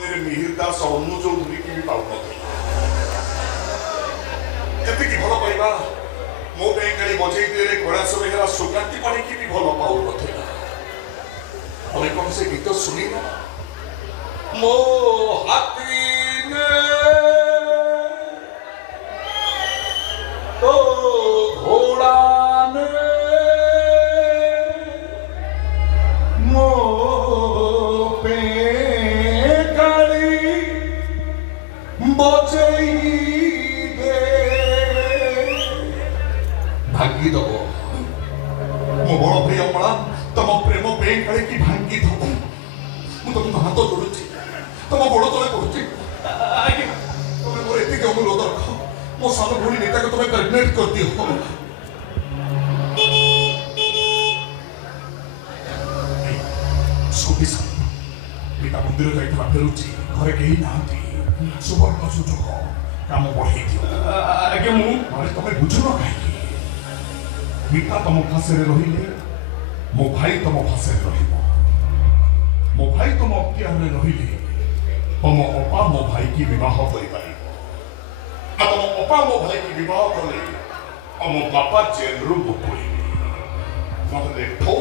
मिहिर दास अनु चौधरी की भी पाऊ नती भल पाइबा मो काली बजे कैलाश बेहरा सुकांति पाणी की भी भल पाऊ ना तमें कौन से गीत शुणी ना मो हाथी तो घोड़ा ने मो पे काली बजई दे भांगी दब मो बड़ भाई अमला तम प्रेम पे काली की भांगी दब मु तुम हाथ जोड़ुची तम गोड़ तले पड़ुची तुम्हें मोर एति अनुरोध रख मो साल भूरी नेता को तुम्हें प्रेग्नेंट कर दियो पिता मंदिर जाइथा फेरुची घरे केही नाहंती सुवर्ण सुजोग काम बढ़ाई दियो आगे मु मारे तमे बुझुन काहे पिता तम फासरे रहिले मो भाई तम फासरे रहिबो मो भाई तम अख्तियार रहिले तम अपा मो भाई की विवाह करि पारिबो आ तम अपा मो भाई की विवाह कले मो बापा जेल रु मुक्ति मते देखो